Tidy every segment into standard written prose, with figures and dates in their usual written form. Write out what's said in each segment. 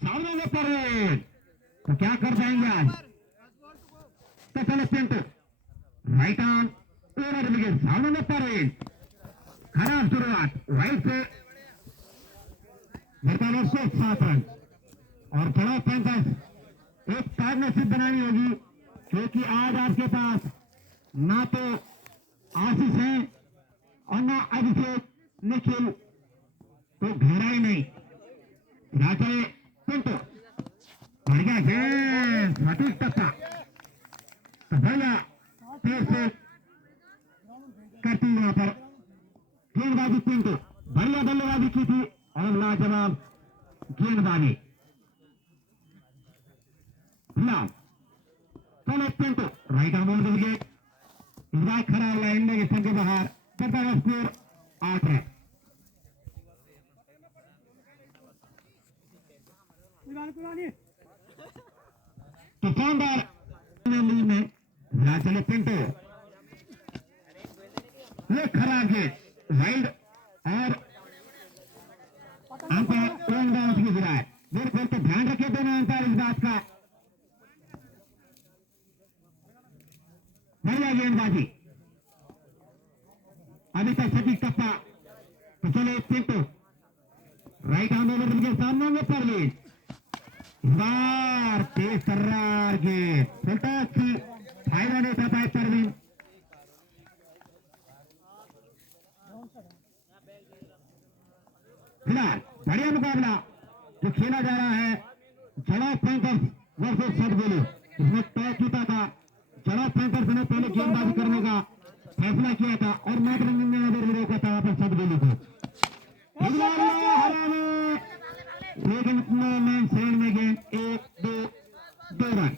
सामने में पड़े तो क्या कर जाएंगे आज। तो चलो Pintu right arm over wicket सामने में पड़े। खराब शुरुआत राइट से बर्तावर को 7 रन और चलो पैंतीस एक पार्टनरशिप बनानी होगी क्योंकि आज आपके पास ना तो आशीष है और ना अभिषेक निखिल तो घेरा ही नहीं। राजा पिंटू बढ़िया गेंद सटीक टप्पा तो भैया तेज से करती वहां पर गेंदबाजी पिंटू बढ़िया बल्लेबाजी की थी और लाजवाब गेंदबाजी फिलहाल चलो Pintu right arm on the wicket इस बार खड़ा लाइन में स्टंप के बाहर करता है स्कोर 8 रन। तो शानदार में चलो पिंटू ये खराब गेंद वाइड और अंपायर ऑन बाउंस की गिरा है। बिल्कुल तो ध्यान रखिए दोनों अंपायर इस बात का। बढ़िया गेंदबाजी अभी तक सटीक टप्पा तो चलो पिंटू राइट आर्म ओवर के सामने में परवीन बार तेज तर्रार गेंद फुलटॉस की फायदा नहीं उठा पाए परवीन। फिलहाल बढ़िया मुकाबला जो खेला जा रहा है जवाब पैंथर्स वर्सेस सदगुरु इसमें टॉस जीता था। जवाब पैंथर्स ने पहले गेंदबाजी करने का फैसला किया था और मैच रंजन ने नजर रोका था वहां पर सदगुरु को लेकिन सेवन में गेंद 1-2 रन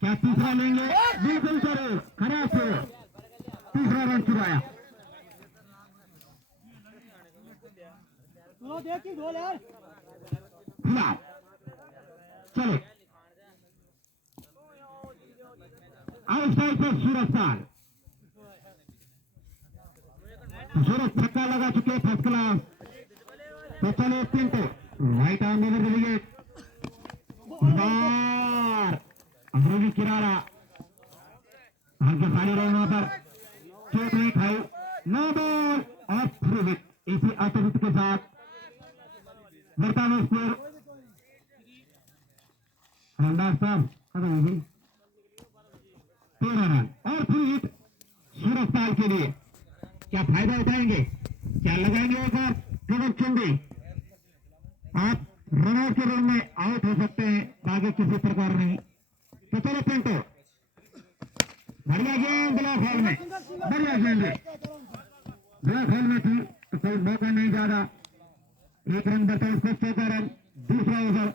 क्या तीसरा लेंगे बिल्कुल जरूर खराब से तीसरा रन चुराया। फिलहाल चलो आउटसाइड पर सूरज छक्का लगा चुके फर्स्ट क्लास। तो चलो Pintu right arm over the wicket बार अंग्रेजी किनारा हल्के सारे रहे वहां पर चोट नहीं खाई नो बॉल और थ्रू हिट इसी अतिरिक्त के साथ बर्तानो स्कोर हरदार साहब 13 रन और थ्रू हिट सूरज पाल के लिए क्या फायदा उठाएंगे क्या लगाएंगे एक और गगन चुंडी आप रनआउट के रूम में आउट हो सकते हैं आगे किसी प्रकार नहीं। तो चलो पिंटू बढ़िया गेंद ब्लॉक हॉल में बढ़िया गेंद ब्लॉक हॉल में थी तो कोई मौका नहीं ज्यादा। एक रन बढ़ता है उसको 14 रन दूसरा ओवर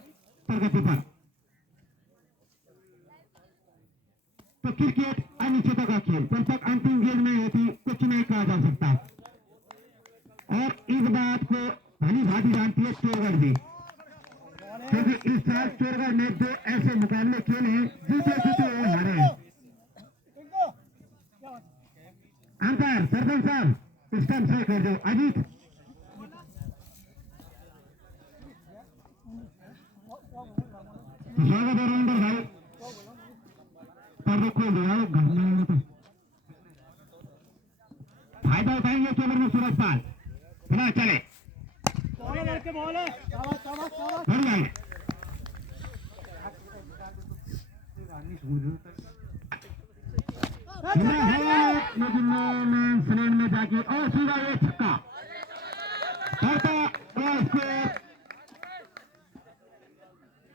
प्रगति पर। तो क्रिकेट अनिश्चितता का खेल जब तक अंतिम गेंद नहीं होती कुछ नहीं कहा जा सकता और इस बात को भली भांति जानती है चोरगढ़ भी क्योंकि इस साल चोरगढ़ ने 2 ऐसे मुकाबले खेले हैं जीते और हारे। अंपायर सरपंच साहब स्टंप सही कर दो अजीत स्वागत है राउंडर भाई पर्दे खोल दो घर में तो फायदा उठाएंगे केवल में सूरज पाल बिना चले लेकिन में जाके और सीधा ये छक्का करता और स्कोर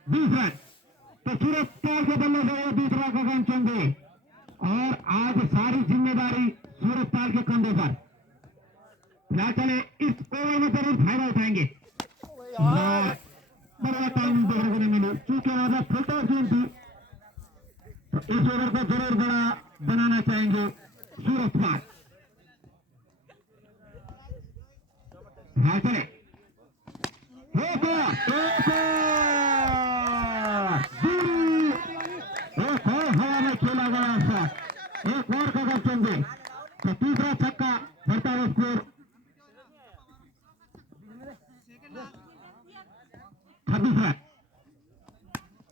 20 रन। तो सूरज पाल के बल्ले से दूसरा गगन चंदे और आज सारी जिम्मेदारी सूरज पाल के कंधे पर। चले इस ओवर में जरूर फायदा उठाएंगे बड़ा टाइम देखने को नहीं मिली चूंकि हमारा फुलटॉस गेम थी तो इस ओवर को जरूर बड़ा बनाना चाहेंगे सूरज पाल। चले एक और हवा में खेला गया शॉट एक और गगन चंदे तो तीसरा छक्का बढ़ता है स्कोर 26 रन।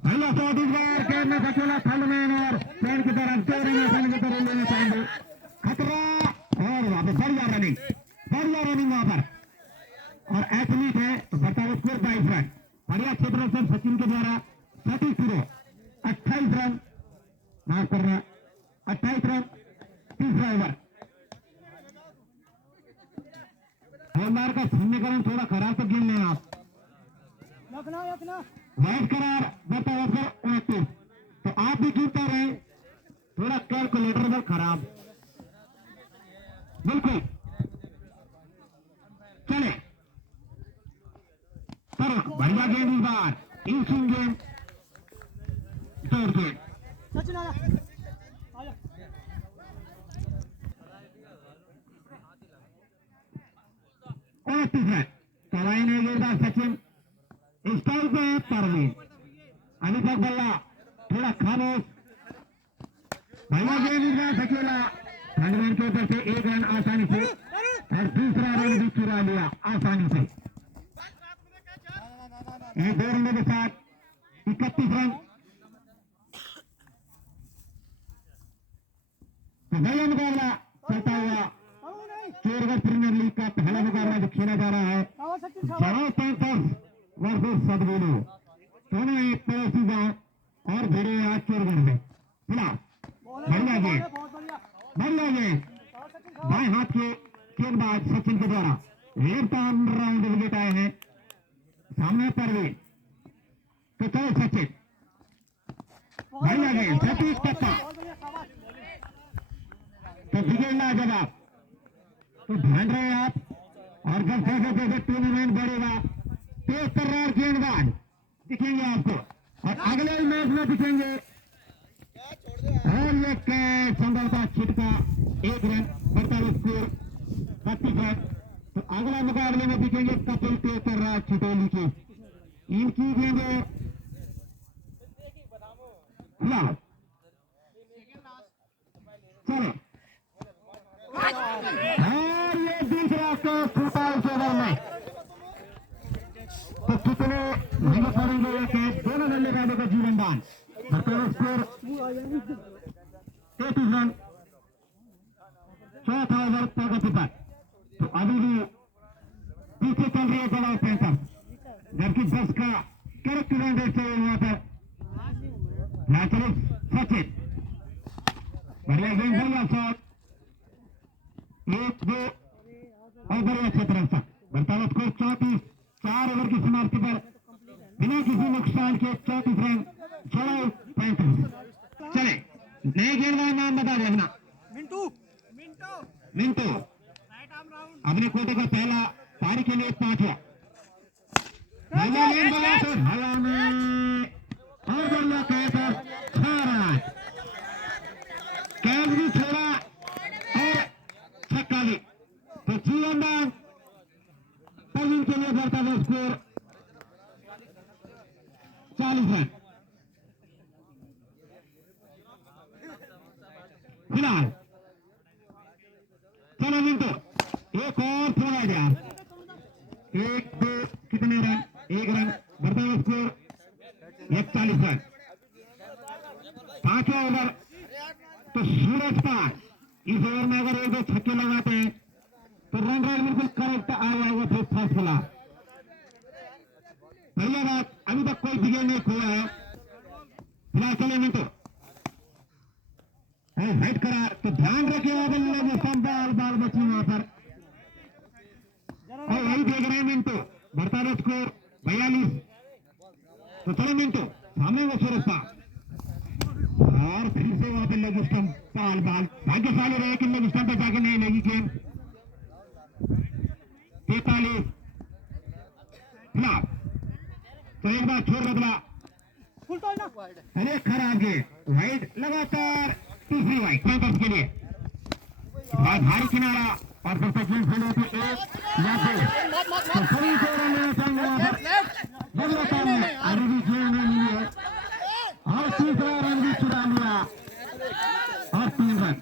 भैया शॉट इस बार कैच में अकेला थर्डमैन और पैन की तरफ पैन की तरफ लेना चाहेंगे, खतरा और वहां पर बढ़िया रनिंग वहां पर और एथलीट है तो बताओ स्कोर 22 रन। बढ़िया क्षेत्र से सचिन के द्वारा सटीक थ्रो 28 रन माफ करना 28 रन 30 ओवर। होमदार का समीकरण थोड़ा खराब तो गिन लें आप वाइट करार बताओ 29 तो आप भी गिनते रहे थोड़ा कैलकुलेटर में खराब बिल्कुल चले पर बढ़िया गेम इस बार इंसिंग गेम तोड़ के 29 रन तबाही नहीं गिरता सचिन स्टाइल पे परवीन अभी तक बल्ला थोड़ा खामोश भैया गेम इस बार अकेला थर्डमैन के ऊपर से 1 रन आसानी से और दूसरा रन भी चुरा लिया आसानी से। ये 2 रनों के साथ 31 रन तो भैया मुकाबला चलता हुआ चोरगढ़ प्रीमियर लीग का पहला मुकाबला जो खेला जा रहा है जवाब पैंथर्स वर्सेस सदगुरु दोनों एक पड़ोसी गांव और घरे आज चोरगढ़ में फिलहाल बढ़िया गेम बाएं हाथ के गेंदबाज सचिन के द्वारा लेफ्ट आर्म राउंड विकेट आए हैं सामने परवीन तो चलो सचिन बढ़िया गेम सतीश टप्पा तो बिगड़ना जवाब तो ध्यान रहे आप और जब जैसे टूर्नामेंट बढ़ेगा तेज तर्रार गेंदबाज दिखेंगे आपको और अगले मैच में दिखेंगे और ये कैच संभवतः छिटका 1 रन बढ़ता स्कोर 32 रन तो अगला मुकाबले में दिखेंगे कपिल तेज तर्रार छिटोली की इनकी गेंदें चलो और ये दूसरा कैच 47 ओवर में तो कितने नहीं करेंगे ये कैच दोनों बल्लेबाजों का जीवन दान स्कोर 33 रन चौथा ओवर प्रगति पर तो अभी भी पीछे चल रही है जवाब पैंथर जबकि 10 का करेक्ट रन रेट चाहिए वहां पर नेचुरल सचिन बढ़िया गेम बढ़िया शॉट 1-2 और बढ़िया क्षेत्र तक बर्ताव स्कोर 34 4 ओवर की समाप्ति पर बिना किसी नुकसान के 34 रन 35 चले नए गेंदबाज नाम बता दे अपना मिंटू अपने कोटे का पहला पारी के लिए 5वां हवा में और बढ़िया कैच और 6 रन कैच भी छोड़ा और छक्का भी तो जीवन दान परवीन के लिए बढ़ता है स्कोर 40 रन फिलहाल चलो मिनटो एक और थोड़ा गया 1-2 कितने रन 1 रन बढ़ता है स्कोर 41 रन 5वां ओवर तो सूरज पाल इस ओवर में अगर 1-2 छक्के लगाते हैं तो रन रेट बिल्कुल करेक्ट आ जाएगा फिर फर्स्ट वाला पहला बात अभी तक कोई विकेट नहीं खोया है फिलहाल चले मिनटो हाइट करा तो ध्यान रखिएगा बल्ले सब बाल बची वहां पर और वही देख रहे हैं मिनटो बढ़ता है स्कोर 42 तो चलो मिनटो सामने वो सूरज पाल और फिर से वहां पे लेग स्टंप पाल भाग्यशाली रहे कि लेग स्टंप पे जाके नहीं लगी गेम 43 खिलाफ तो एक बार छोड़ बदला अरे खराब गेम वाइड लगातार तीसरी वाइड पैंथर्स के लिए भारी किनारा और फिर सचिन खेलो तो 1 या 2 तो सभी को रन लेना चाहेंगे वहां पर बल्ला सामने अभी भी खेल नहीं है और तीसरा रन भी चुरा लिया और 3 रन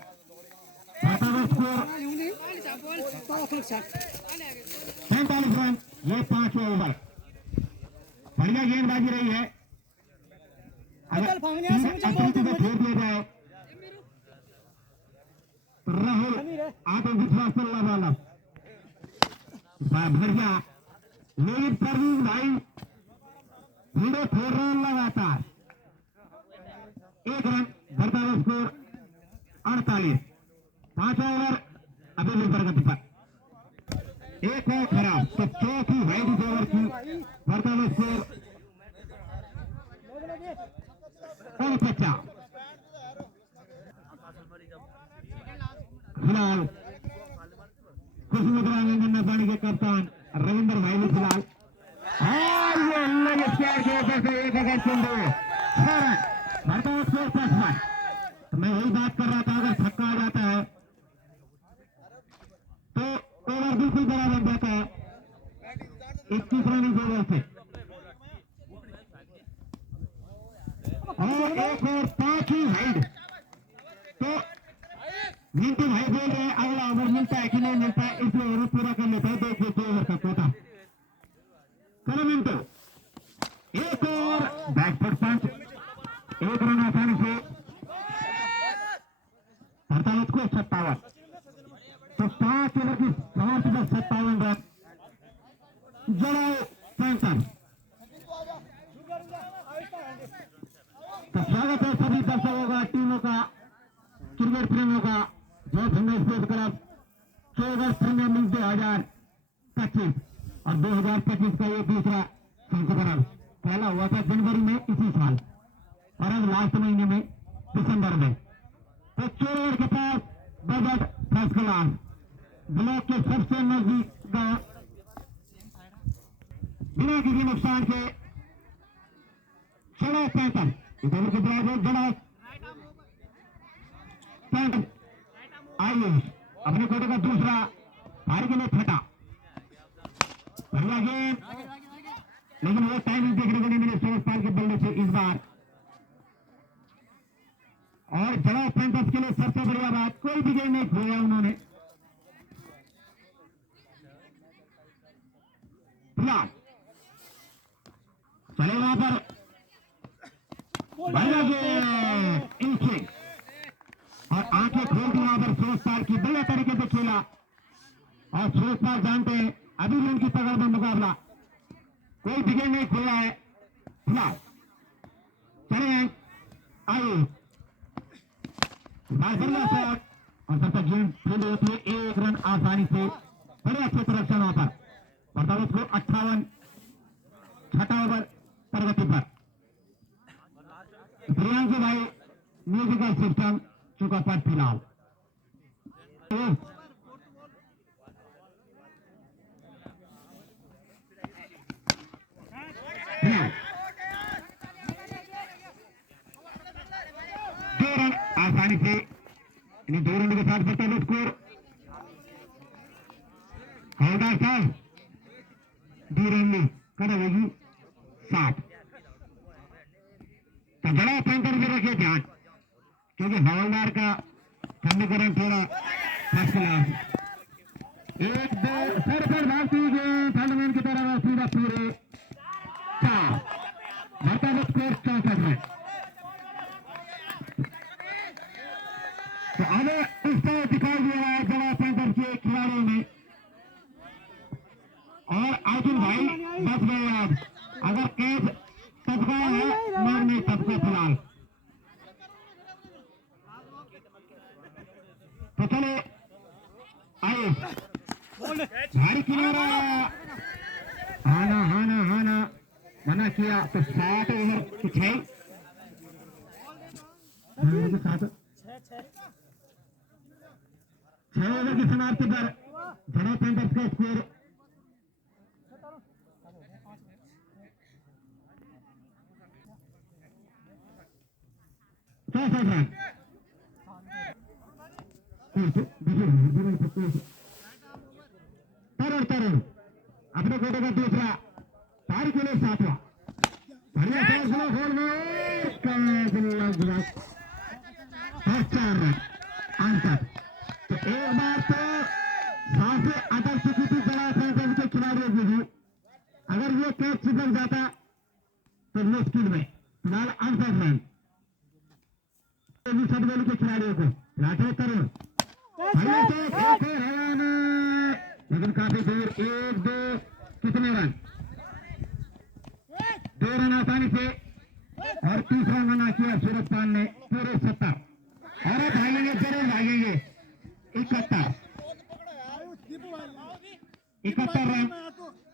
स्कोर 45 रन ये 5वां ओवर बढ़िया गेंदबाजी रही है। अगर छोड़ दिया जाए तो राहुल आगे विश्वास वाला बढ़िया, लेकिन परवीन भाई हीरो छोड़ रहे हैं लगातार। 1 रन बढ़ता है स्कोर 48। 5 ओवर अभी भी प्रगति पर। एक और खराब तो चौथी वाइड ओवर की बढ़ता है स्कोर 49। फिलहाल खुशबू गन्ना पानी के कप्तान रविंद्र भाई भी फिलहाल के ऊपर से एक अगर चुंडू तो मैं वही बात कर रहा था, अगर छक्का आ जाता है तो ओवर बिल्कुल बराबर जाता है 21 रन इस ओवर से। और एक और 5 ही हाइड तो मिंटू भाई बोल रहे हैं अगला ओवर मिलता है कि नहीं मिलता है, इसलिए ओवर पूरा कर लेता है 2 ओवर का कोटा। चलो मिंटू, एक और बैकफुट पंच, 1 रन आसानी से 48 को 57। तो 5 ओवर की समाप्ति पर 57 रन। जड़ाओ 65। तो स्वागत है सभी दर्शकों का, टीमों का, क्रिकेट प्रेमियों का, जो film sports club 14 premier league 2025 और 2025 का ये दूसरा संस्करण। पहला हुआ था जनवरी में इसी साल और अब लास्ट महीने में दिसंबर में। तो चोर के पास बजट फर्स्ट क्लास, ब्लॉक के सबसे नजदीक गांव, बिना किसी नुकसान के 65 इधर के ड्राइवर बड़ा 65 आयुष अपने कोटे का दूसरा हार के लिए फटा बढ़िया गेंद, लेकिन वो टाइमिंग देखने को नहीं मिले सूरज पाल के बल्ले से इस बार। और जड़ा पैंतर्स के लिए सबसे बढ़िया बात, कोई भी गेंद नहीं खोया उन्होंने। फिलहाल चले वहां पर बढ़िया गेंद इनसे और आंखें खोल दी वहां पर सूरज पाल की, बढ़िया तरीके से खेला। और सूरज पाल जानते हैं अभी भी उनकी पकड़ में मुकाबला, कोई विकेट नहीं खोला है। फिलहाल चले आइए शॉट और तब तक गेंद फील्ड होती है 1 रन आसानी से, बड़े अच्छे प्रदर्शन वहां पर। परतावत को 58, 6वां ओवर प्रगति पर। प्रियांशु भाई म्यूजिकल सिस्टम चुका पर फिलहाल आसानी से इन 2 रन के साथ बढ़ता है स्कोर। हवलदार साहब 2 रन में कड़ा होगी 60। तो बड़ा पैंतर के रखिए ध्यान, क्योंकि हवलदार का समीकरण थोड़ा फर्स्ट क्लास। 1-2 सर पर भागती गई थर्डमैन की तरह सीधा पूरे 4 बढ़ता है स्कोर 64 है। तो अब इस तरह दिखाई दे रहा है बड़ा पैंतर के खिलाड़ियों में। और अर्जुन भाई बच गए आज, अगर कैच तबका है मार नहीं तबका फिलहाल। तो चलो आए भारी किनारा हाना मना किया तो 60 ओवर की 6 ओवर की समाप्ति पर जड़ा पैंतर्स का स्कोर 64 रन। तरुण अपने कोटे का दूसरा पारी के लिए 7वां बढ़िया फैसला और 4 रन अंतर। तो एक बार तो सांसें अटक चुकी थी बड़ा पैंतर्स के खिलाड़ियों की भी, अगर ये कैच चिपक जाता तो मुश्किल में फिलहाल 68 रन सदगोली के खिलाड़ियों को राठौर करो लेकिन काफी दूर 1-2 कितने रन 2 रन आसानी से और तीसरा मना किया सूरज पाल ने पूरे 70 और भागेंगे जरूर भागेंगे 71 रन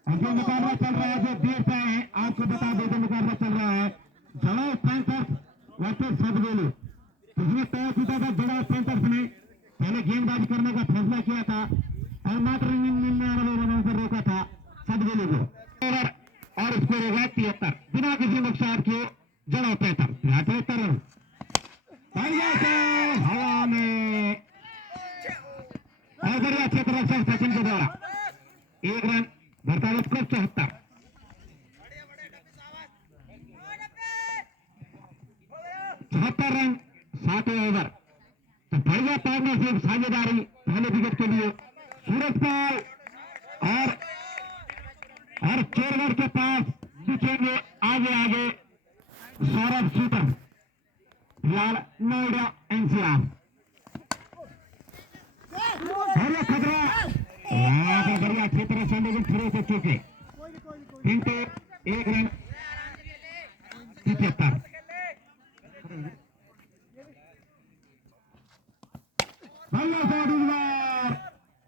और जो मुकाबला चल रहा है जो देर से आए हैं आपको बता दें जो मुकाबला चल रहा है जड़ाव पैंथर्स वर्सेस सदगोलू जिसमें टॉस जीता था जड़ाव पैंथर्स ने पहले गेंदबाजी करने का फैसला किया था और मात्र 99 रनों पर रोका था सदगोलू को और स्कोर होगा 73 बिना किसी नुकसान के जड़ाव पैंथर्स 73 रन हवा में और बढ़िया क्षेत्र रक्षक सचिन के द्वारा 1 run Bharat score 74 74 run 7 over तो बढ़िया पार्टनरशिप साझेदारी पहले विकेट के लिए सूरज पाल और चोरगढ़ के पास दिखेंगे आगे सौरभ सूतर फिलहाल नोएडा एनसीआर खतरा बढ़िया क्षेत्र से लेकिन फिर से चूके किंतु 1 रन 75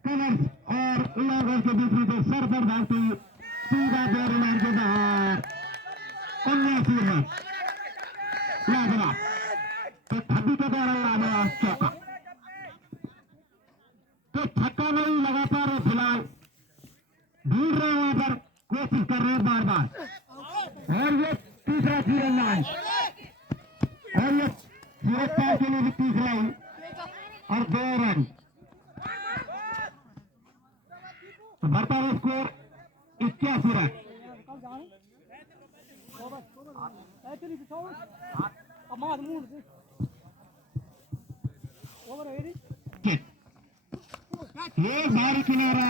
कलर्स और उल्लाघर के बीच में से सर पर भागती सीधा बैरलाइन के बाहर 79 रन लाजवाब तो ठगी के द्वारा लाजवाब चौका तो छक्का नहीं लगातार है फिलहाल ढूंढ रहे हैं वहां पर कोशिश कर रहे हैं बार और ये तीसरा तीरंदाज और ये सूरज पाल के लिए भी तीसरा ही और 2 रन तो बढ़ता है स्कोर 81 रन ये भारी किनारा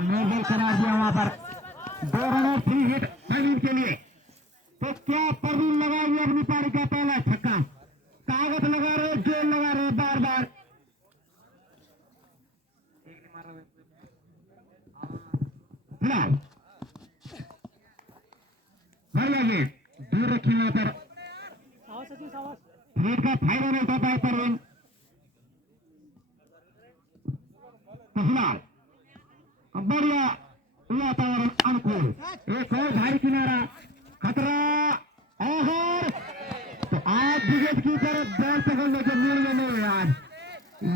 नोबल करार दिया वहां पर 2 रन और 3 हिट जमीन के लिए तो क्या परवीन लगाएंगे अपनी पारी का पहला छक्का कागज लगा रहे जेल लगा रहे बार बार फिलहाल बढ़िया गेंद दूर रखी वहां पर गेंद का फायदा नहीं उठा पाए परवीन तो फिलहाल बढ़िया वातावरण अनुकूल एक और भारी किनारा खतरा और तो आज विकेट कीपर बॉल पकड़ने के मूड में नहीं है आज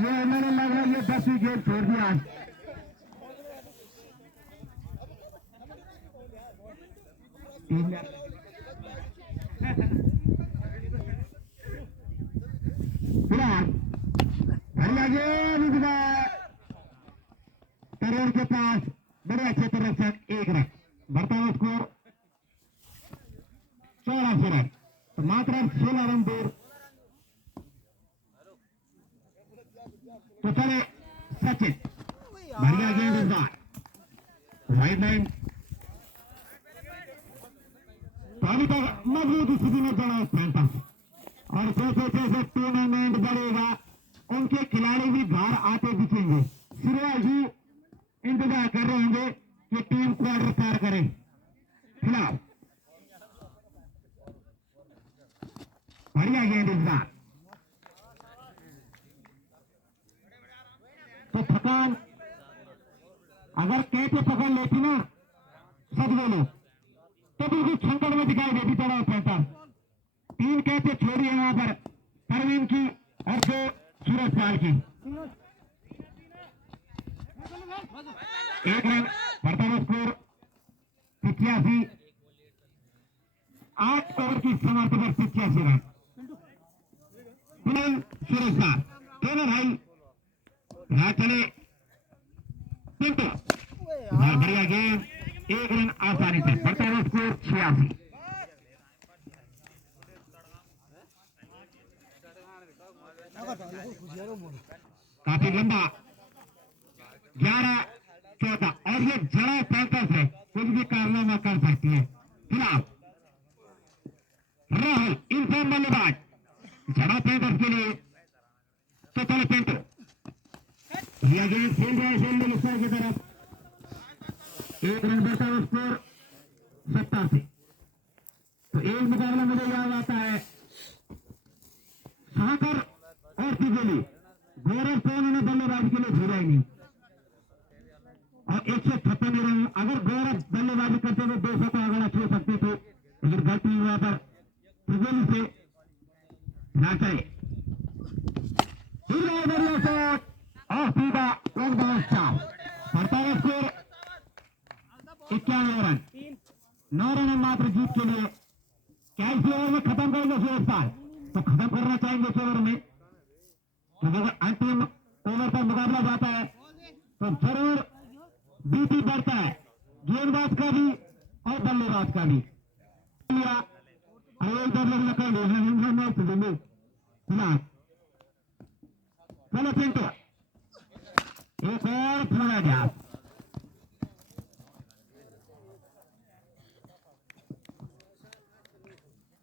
ये मैंने लग रहा है ये 10वीं गेंद छोड़ दिया आज फिलहाल बढ़िया गेंद तरुण के पास बढ़िया क्षेत्र रक्षक 1 रन बढ़ता हुआ स्कोर 84 रन तो मात्र 16 रन दूर तो चले सचिन बढ़िया गेंद इस बार वाइड लाइन तो अभी तक मजबूत स्थिति में चला पैंतस और जैसे टूर्नामेंट बढ़ेगा उनके खिलाड़ी भी बाहर आते दिखेंगे शुरुआत ही इंतजार कर रहे होंगे कि टीम क्वार्टर पार करे फिलहाल बढ़िया गेंद इस बार तो थकान अगर कैसे पकड़ लेती ना सदगोलू तो बिल्कुल संकट में दिखाई देती पड़ा पैसा 3 कैसे छोड़ी है वहां पर परवीन की और 2 सूरज पाल की 1 रन बढ़ता हुआ स्कोर 85 8 ओवर की समाप्ति पर 85 रन सूरज पाल दोनों भाई यहां चले पिंटू बढ़िया गेंद 1 रन आसानी से बढ़ता हुआ स्कोर 86 काफी लंबा 11-14 और ये जड़ा पैंतस है कुछ भी कारनामा कर सकती है फिलहाल राहुल इनफॉर्म बल्लेबाज जड़ा पैंटर्स के लिए तो चलो पेंटो ये गेंद खेल रहा है शोल्डर लिस्टर की तरफ 1 रन बढ़ता है स्कोर 87 तो एक मुकाबला मुझे याद आता है साकर और तिजोरी गौरव को उन्होंने बल्लेबाज के लिए छोड़ा ही नहीं और 156 रन अगर गौरव बल्लेबाजी करते हुए 200 का आंकड़ा छू सकते थे लेकिन गलती हुआ पर तिजोरी से ना चाहिए बढ़िया शॉट और सीधा एक बार चार बढ़ता है स्कोर 91 रन 9 रन मात्र जीत के लिए क्या इस ओवर में खत्म करेंगे सुरेश तो खत्म करना चाहेंगे इस ओवर में तो अगर अंतिम ओवर पर मुकाबला जाता है तो जरूर बीपी बढ़ता है गेंदबाज का भी और बल्लेबाज का भी चलो पिंटो एक और थोड़ा गया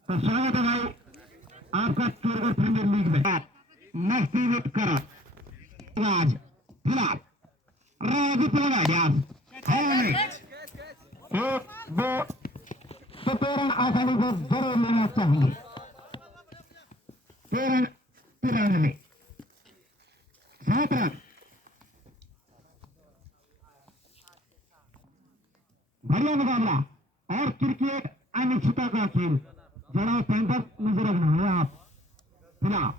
तो स्वागत है भाई आपका चोरगढ़ प्रीमियर लीग में मस्ती विद करा आज फिलहाल राजू थोड़ा गया एक दो तो 13 रन आसानी से जरूर लेना चाहिए 13 रन में 7 रन बढ़िया मुकाबला और क्रिकेट अनिश्चितता का खेल जरा पैंतर नजर रखना है आप फिलहाल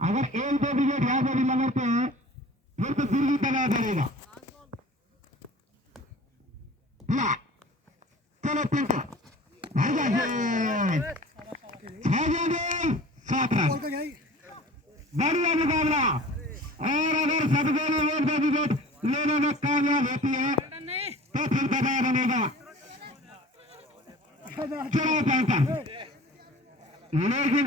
अगर एक दो विकेट यहाँ से भी लगते हैं फिर तो दिल भी दबा पड़ेगा चलो पिंटो सात रन बढ़िया मुकाबला और अगर सदगुरु एक दो विकेट लेने में कामयाब होती है तो फिर दबाव बनेगा चलो पैंतर लेकिन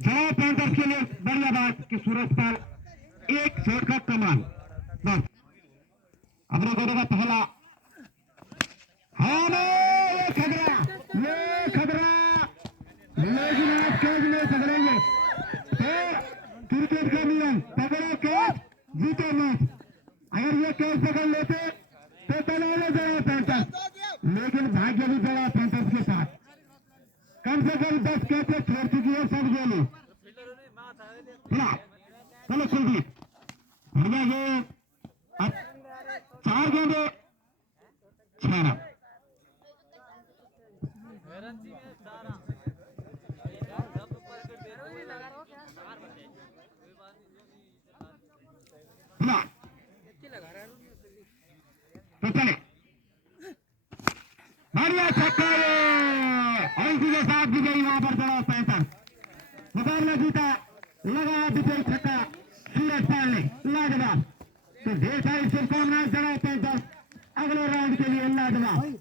जरा पैंतर के लिए बढ़िया बात कि सूरज पाल एक शॉट का कमाल बस अपना करेगा पहला ये खतरा लेकिन आप कैच ले सकते क्रिकेट का नियम पकड़ो कैच जीतो मैच अगर ये कैच पकड़ लेते तो चला जरा पैंतर लेकिन भाग्य भी जरा पैंतर के साथ कम से कम 10 कैचे छोड़ चुकी है सब गोली चलो कुलदीप बढ़िया ये अब 4 गेंदे 6 रन तो चले बढ़िया छक्का और इसी के साथ भी गई वहां पर चढ़ा पैंतर मुकाबला जीता लगा विजय छक्का सूरज पाल ने लाजवाब तो ढेर सारी शुभकामनाएं चढ़ा पैंतर अगले राउंड के लिए लाजवाब